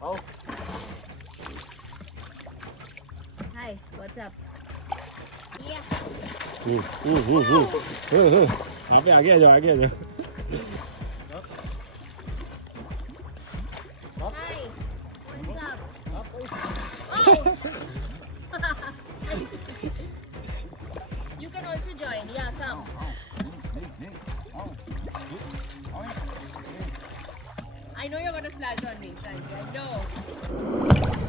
Oh. Hi, what's up? Yeah. वहाँ पे आगे आ जाओ आगे आ जाओ Hi, what's up? Oh! You can also join. Yeah, come. I know you're gonna splash on me, Sandy. I know.